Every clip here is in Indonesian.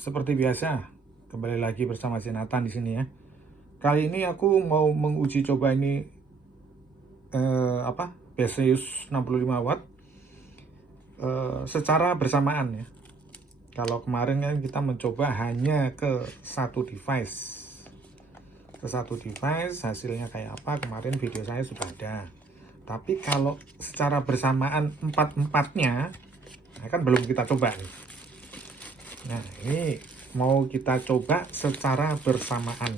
seperti biasa, kembali lagi bersama si Nathan di sini ya. Kali ini aku mau menguji coba ini Besius 65 watt secara bersamaan ya. Kalau kemarin kan kita mencoba hanya ke satu device. Hasilnya kayak apa kemarin video saya sudah ada. Tapi kalau secara bersamaan empat-empatnya, nah kan belum kita coba nih. Nah ini mau kita coba secara bersamaan.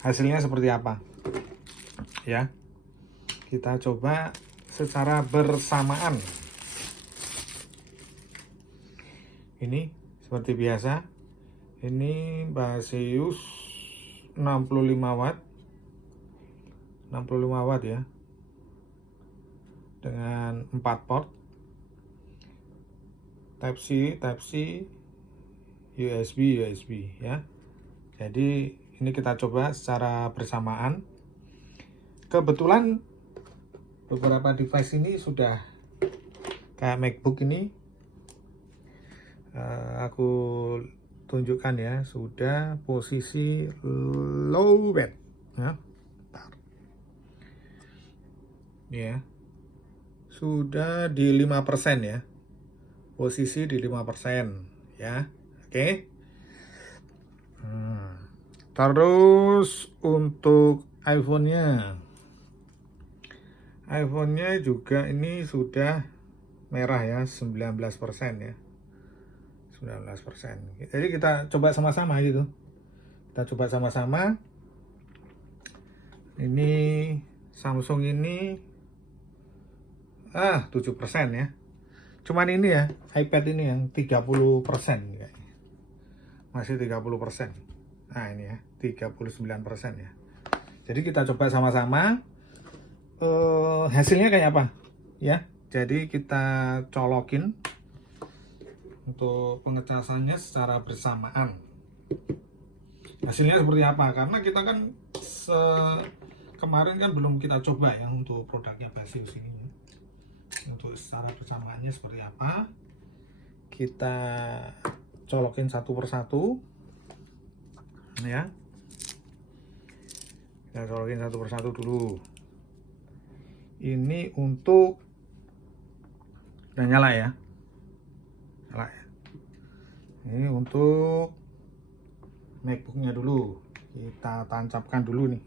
Hasilnya seperti apa? Ya, kita coba secara bersamaan. Ini seperti biasa. Ini Besius 65 watt. 65 watt ya. Dengan 4 port. Type C, USB ya. Jadi ini kita coba secara bersamaan. Kebetulan beberapa device ini sudah kayak MacBook ini aku tunjukkan ya, sudah posisi low bed ya. Ya. Sudah di 5% ya. Posisi di 5% ya. Oke. Terus untuk iPhone-nya juga ini sudah merah ya, 19% ya. 19%. Jadi kita coba sama-sama gitu. Kita coba sama-sama. Ini Samsung ini 7% ya. Cuman ini ya, iPad ini yang 30% kayaknya. Masih 30%. Nah, ini ya, 39% ya. Jadi kita coba sama-sama. Hasilnya kayak apa? Ya. Jadi kita colokin untuk pengecasannya secara bersamaan. Hasilnya seperti apa? Karena kita kan kemarin kan belum kita coba ya untuk produknya Besius ini. Untuk secara bersamaannya seperti apa, kita colokin satu persatu ya. Kita colokin satu persatu dulu. Ini untuk udah nyala ya. Ini untuk MacBooknya dulu. Kita tancapkan dulu nih.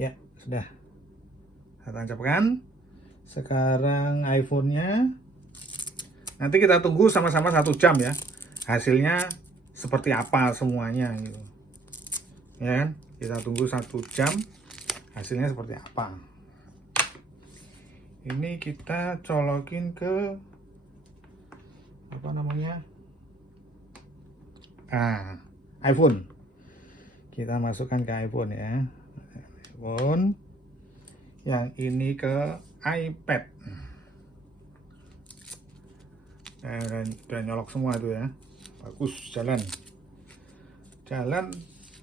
Ya, sudah. Saya tancapkan. Sekarang iPhone-nya. Nanti kita tunggu sama-sama 1 jam ya. Hasilnya seperti apa semuanya gitu. Ya kan? Kita tunggu 1 jam. Hasilnya seperti apa. Ini kita colokin ke iPhone. Kita masukkan ke iPhone ya. iPhone. Yang ini ke iPad. Udah nyolok semua itu ya. Bagus, jalan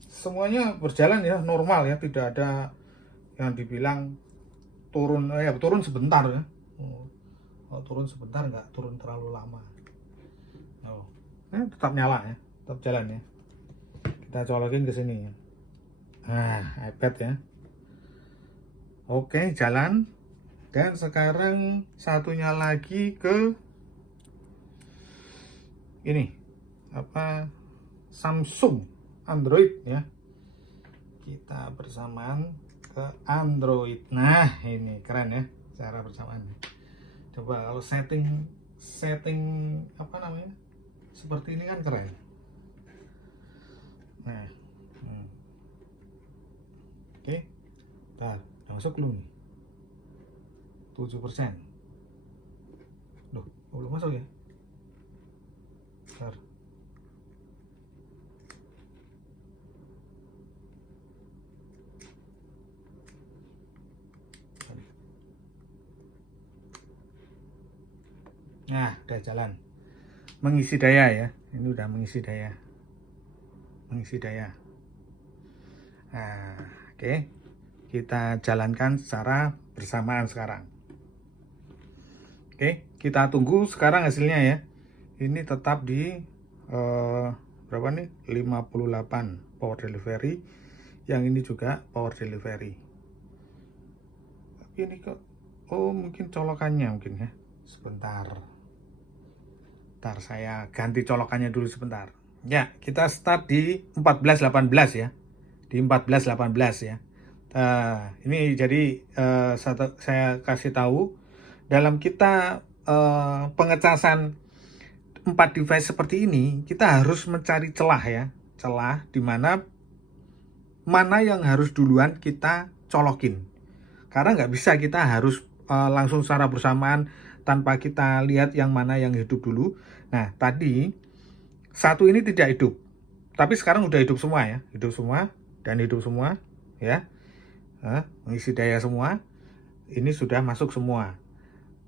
semuanya berjalan ya, normal ya, tidak ada yang dibilang turun sebentar ya. Turun sebentar, nggak turun terlalu lama. Tetap nyala ya, tetap jalan ya. Kita colokin ke sini ya. iPad ya. Oke, jalan. Dan sekarang satunya lagi ke ini Samsung Android ya. Kita bersamaan ke Android. Nah, ini keren ya cara bersamaan. Coba kalau setting seperti ini kan keren. Nah, oke. Udah masuk belum nih? 7%. Loh, belum masuk ya? Bentar. Nah, udah jalan. Mengisi daya ya. Ini udah mengisi daya. Nah, oke. Kita jalankan secara bersamaan sekarang. Oke, kita tunggu sekarang hasilnya ya. Ini tetap di berapa nih? 58 power delivery. Yang ini juga power delivery. Tapi ini kok, oh mungkin colokannya mungkin ya. Sebentar. Bentar, saya ganti colokannya dulu sebentar. Ya, kita start di 1418 ya. Di 1418 ya. Ini jadi saya kasih tahu dalam kita pengecasan 4 device seperti ini, kita harus mencari celah ya, celah di mana yang harus duluan kita colokin. Karena nggak bisa kita harus langsung secara bersamaan tanpa kita lihat yang mana yang hidup dulu. Nah, tadi satu ini tidak hidup, tapi sekarang udah hidup semua ya, hidup semua dan hidup semua ya, mengisi daya semua. Ini sudah masuk semua.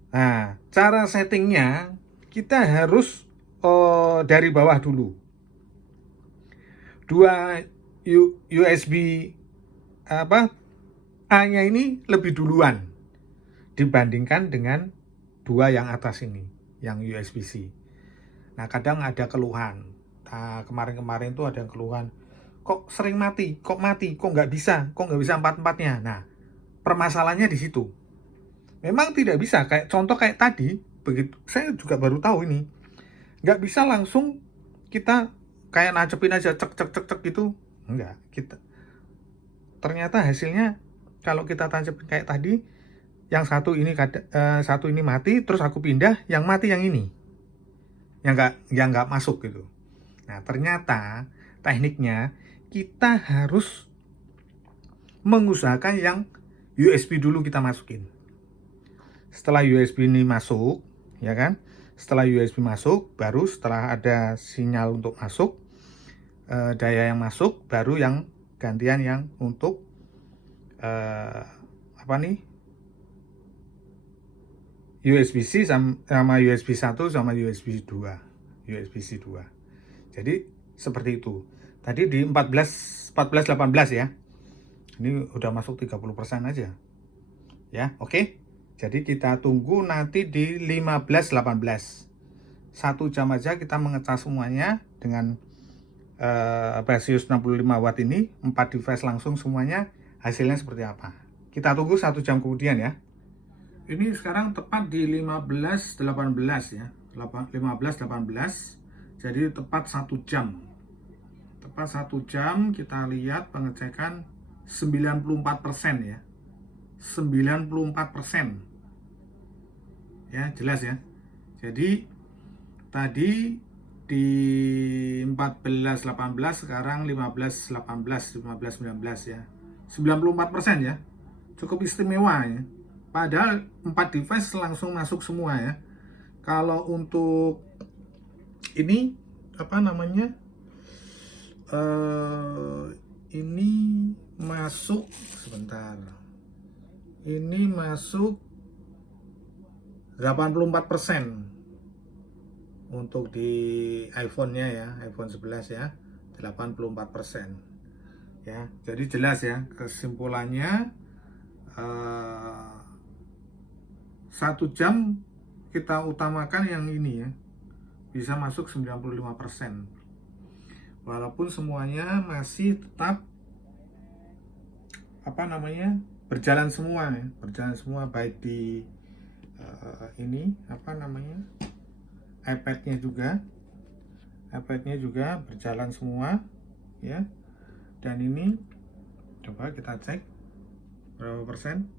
Nah, cara settingnya kita harus dari bawah dulu. Dua USB A-nya ini lebih duluan dibandingkan dengan dua yang atas ini, yang USB-C. Nah, kadang ada keluhan. Nah, kemarin-kemarin tuh ada keluhan, kok sering mati, kok nggak bisa empat-empatnya. Nah, permasalahannya di situ. Memang tidak bisa, kayak contoh kayak tadi, begitu saya juga baru tahu ini, nggak bisa langsung kita kayak nacepin aja cek gitu, enggak. Kita ternyata hasilnya kalau kita tancapin kayak tadi, yang satu ini mati, terus aku pindah, yang mati yang ini, yang nggak masuk gitu. Nah, ternyata tekniknya kita harus mengusahakan yang USB dulu kita masukin. Setelah USB ini masuk, ya kan? Setelah USB masuk, baru setelah ada sinyal untuk masuk, daya yang masuk, baru yang gantian yang untuk USB-C sama USB 1 sama USB 2, USB-C 2. Jadi seperti itu. Tadi di 1418 ya. Ini udah masuk 30% aja. Ya, oke. Jadi kita tunggu nanti di 1518. 1 jam aja kita mengecas semuanya dengan Basius 65 watt ini, 4 device langsung semuanya, hasilnya seperti apa. Kita tunggu 1 jam kemudian ya. Ini sekarang tepat di 1518 ya. 1518. Jadi tepat 1 jam. Tepat 1 jam kita lihat pengecekan 94% ya. 94%. Ya, jelas ya. Jadi tadi di 1418, sekarang 1518, 1519 ya. 94% ya. Cukup istimewa ya. Padahal 4 device langsung masuk semua ya. Kalau untuk ini ini masuk sebentar. Ini masuk 84% untuk di iPhone-nya ya, iPhone 11 ya, 84% ya. Jadi jelas ya, kesimpulannya 1 jam kita utamakan yang ini ya, bisa masuk 95%. Walaupun semuanya masih tetap berjalan semua ya, berjalan semua, baik di ini iPad-nya juga berjalan semua ya. Dan ini coba kita cek berapa persen,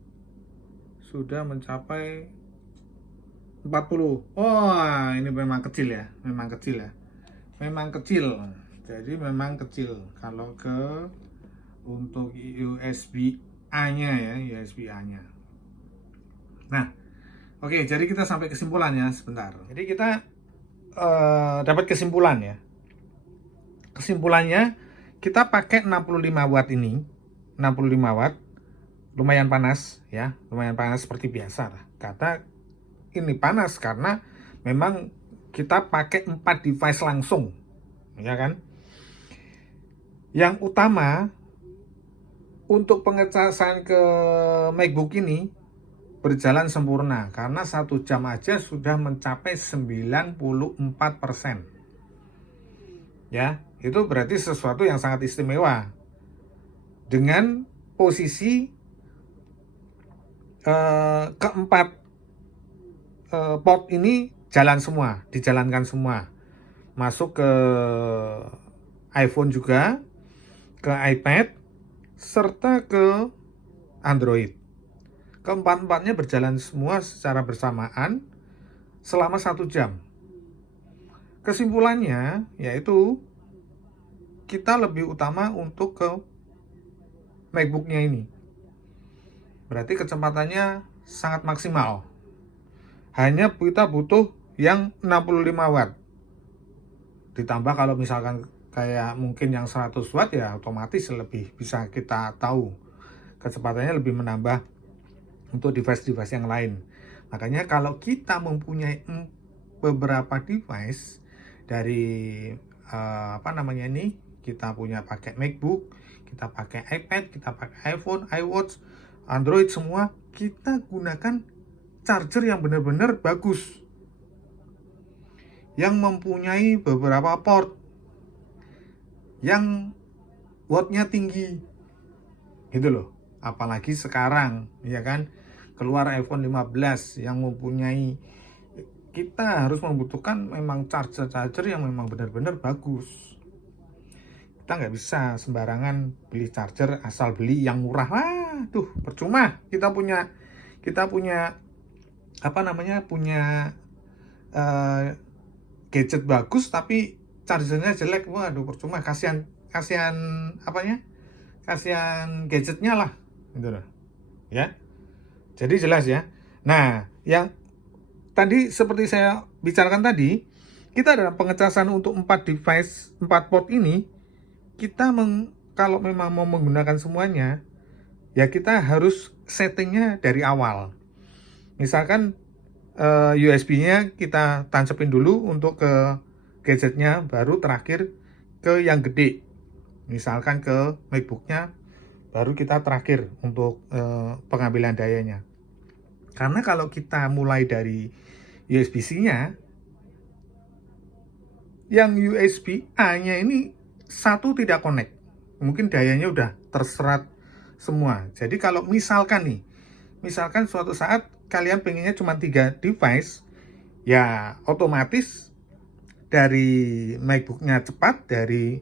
sudah mencapai 40. Oh, ini memang kecil ya, memang kecil. Jadi memang kecil kalau untuk USB A-nya ya, USB A-nya. Nah, oke, jadi kita sampai kesimpulannya sebentar. Jadi kita dapat kesimpulan ya. Kesimpulannya kita pakai 65 watt ini, 65 watt, lumayan panas ya, lumayan panas seperti biasa lah. Kata ini panas karena memang kita pakai 4 device langsung, ya kan? Yang utama untuk pengecasan ke MacBook ini, berjalan sempurna karena 1 jam aja sudah mencapai 94%. Ya, itu berarti sesuatu yang sangat istimewa. Dengan posisi keempat port ini jalan semua, dijalankan semua. Masuk ke iPhone juga, ke iPad, serta ke Android. Keempat-empatnya berjalan semua secara bersamaan selama 1 jam. Kesimpulannya yaitu kita lebih utama untuk ke MacBook-nya ini. Berarti kecepatannya sangat maksimal. Hanya kita butuh yang 65 watt. Ditambah kalau misalkan kayak mungkin yang 100 watt ya otomatis lebih bisa kita tahu. Kecepatannya lebih menambah untuk device-device yang lain. Makanya kalau kita mempunyai beberapa device dari kita punya pakai MacBook, kita pakai iPad, kita pakai iPhone, iWatch, Android, semua kita gunakan charger yang benar-benar bagus, yang mempunyai beberapa port, yang wattnya tinggi, gitu loh. Apalagi sekarang, ya kan, keluar iPhone 15 yang mempunyai, kita harus membutuhkan memang charger yang memang benar-benar bagus. Kita nggak bisa sembarangan beli charger, asal beli yang murah. Waduh, percuma. Kita punya gadget bagus tapi chargernya jelek. Waduh, percuma. Kasihan gadgetnya lah, gitu loh. Ya. Jadi jelas ya. Nah, yang tadi seperti saya bicarakan tadi, kita dalam pengecasan untuk 4 device, 4 port ini, kita kalau memang mau menggunakan semuanya, ya kita harus settingnya dari awal. Misalkan USB-nya kita tancapin dulu untuk ke gadgetnya, baru terakhir ke yang gede. Misalkan ke MacBook-nya, baru kita terakhir untuk pengambilan dayanya. Karena kalau kita mulai dari USB-C-nya, yang USB-A-nya ini satu tidak connect. Mungkin dayanya udah terserat semua. Jadi kalau misalkan suatu saat kalian pengennya cuma 3 device, ya otomatis dari MacBook-nya cepat, dari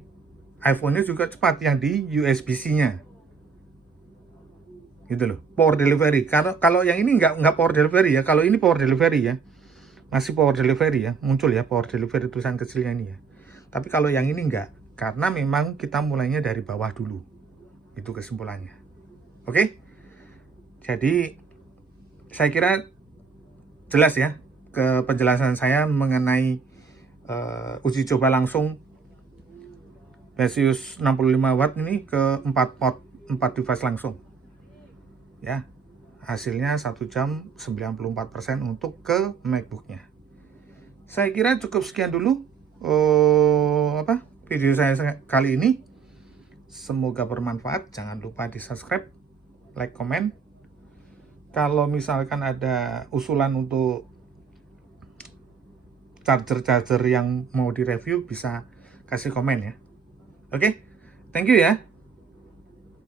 iPhone-nya juga cepat yang di USB-C-nya. Gitu loh, power delivery. Kalau yang ini nggak power delivery ya. Kalau ini power delivery ya, masih power delivery ya, muncul ya power delivery tulisan kecilnya ini ya. Tapi kalau yang ini enggak, karena memang kita mulainya dari bawah dulu. Itu kesimpulannya. Oke? Jadi saya kira jelas ya ke penjelasan saya mengenai uji coba langsung Basius 65 watt ini ke 4 port, 4 device langsung. Ya, hasilnya 1 jam 94% untuk ke MacBook-nya. Saya kira cukup sekian dulu video saya kali ini. Semoga bermanfaat. Jangan lupa di subscribe, like, komen. Kalau misalkan ada usulan untuk charger yang mau direview, bisa kasih komen ya. Oke, thank you ya.